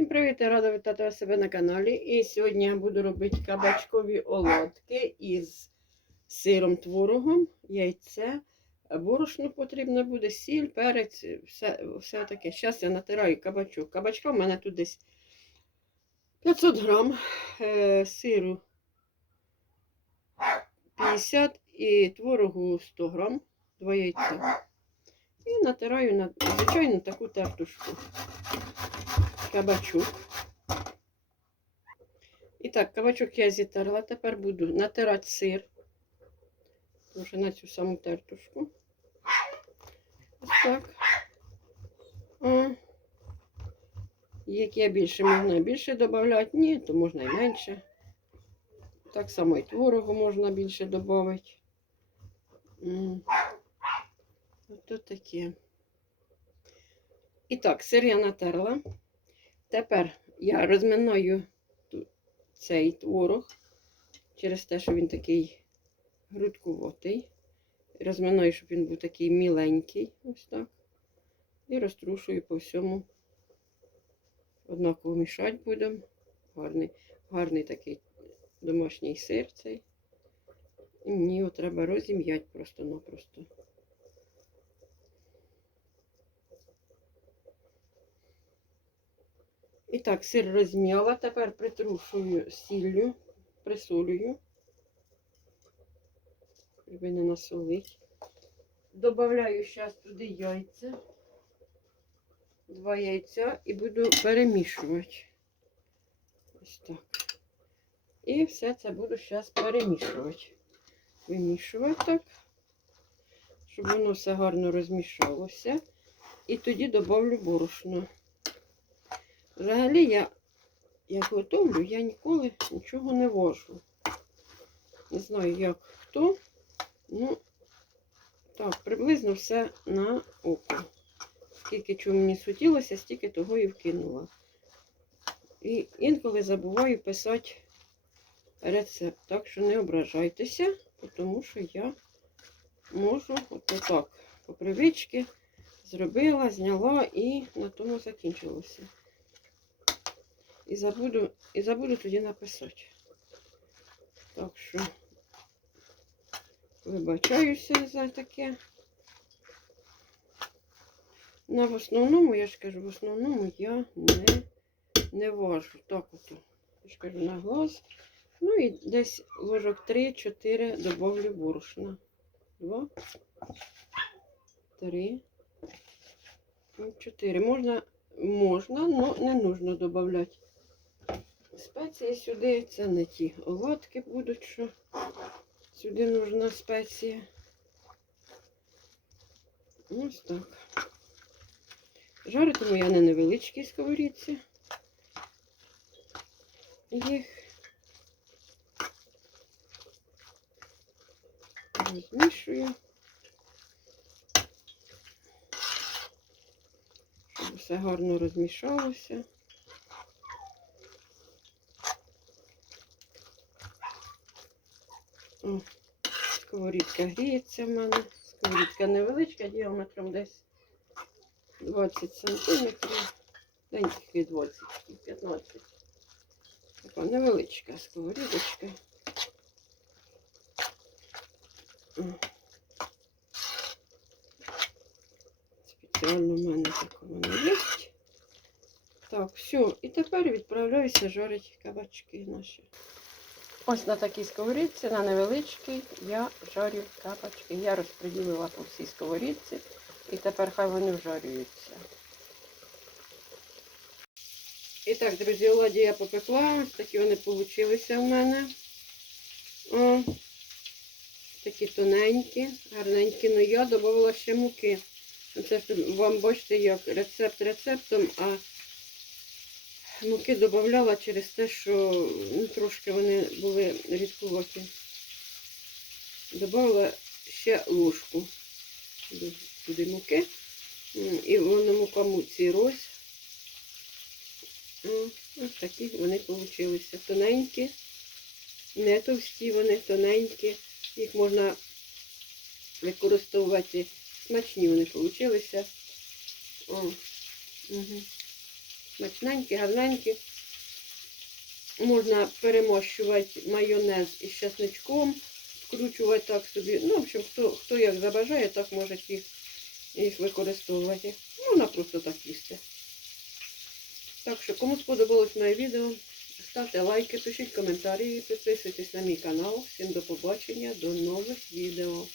Всім привіт, я рада вітати вас себе на каналі. І сьогодні я буду робити кабачкові оладки із сиром творогом, яйце, борошно потрібно буде, сіль, перець, все, все таке. Зараз я натираю кабачок. Кабачка в мене тут десь 500 грам, е, сиру 50 і творогу 100 грам, два яйця. І натираю на звичайну таку тертушку кабачок. І так, кабачок я зітерла. Тепер буду натирати сир. Вже на цю саму тертушку. Ось так. О. Як я більше можна більше додати, ні, то можна і менше. Так само і творогу можна більше додати. Ото таке. І так, сир я натерла. Тепер я розминаю цей творог через те, що він такий грудкуватий. Розминаю, щоб він був такий міленький, ось так. І розтрушую по всьому. Однаково мішати будемо. Гарний, гарний такий домашній сир цей. І мені його треба розім'яти просто-напросто. І так, сир розм'яла, тепер притрушую сіллю, присолюю, щоб не насолить. Добавляю зараз туди яйця, два яйця і буду перемішувати. Ось так. І все це буду зараз перемішувати. Вимішувати так, щоб воно все гарно розмішалося. І тоді додавлю борошно. Взагалі я, як готовлю, я ніколи нічого не вожу. Не знаю, як хто. Ну, так, приблизно все на око. Скільки чого мені сутілося, стільки того і вкинула. І інколи забуваю писати рецепт. Так що не ображайтеся, тому що я можу от так, по привички зробила, зняла і на тому закінчилося. І забуду, і забуду тоді написати. Так що вибачаюся за таке. На в основному, я ж кажу, в основному я не, не важу. Так от. Я ж кажу, на глаз. Ну і десь ложок 3-4 добавлю борошна. Два, три, чотири. Можна, можна, але не нужно додавати. Спеції сюди, це не ті оладки будуть, що сюди нужна спеція. Ось так. Жаритиму я на невеличкій сковорідці. Їх розмішую. Щоб все гарно розмішалося. Сковорідка гріється в мене. Сковорідка невеличка, діаметром десь 20 сантиметрів. Тільки 20, 15. Така невеличка сковорідочка. Спеціально в мене так воно є. Так, все. І тепер відправляюся жарити кабачки наші. Ось на такій сковорідці, на невеличкій, я жарю капочки. Я розподілила по всій сковорідці. І тепер хай вони вжарюються. І так, друзі, оладі я попекла. Такі вони получилися в мене. О, такі тоненькі, гарненькі. Ну я додавала ще муки. Це ж вам бачите, як рецепт рецептом, а муки додавала через те, що ну, трошки вони були рідкуваті. Добавила ще ложку туди муки. І воно мука муці розь. Ось такі вони получилися. Тоненькі, не товсті вони, тоненькі. Їх можна використовувати. Смачні вони получилися. О, угу. Смачненькі, гарненькі. Можна перемощувати майонез із чесничком, вкручувати так собі. Ну, в общем, хто, хто як забажає, так може їх, їх використовувати. Можна просто так їсти. Так що, кому сподобалось моє відео, ставте лайки, пишіть коментарі, підписуйтесь на мій канал. Всім до побачення, до нових відео.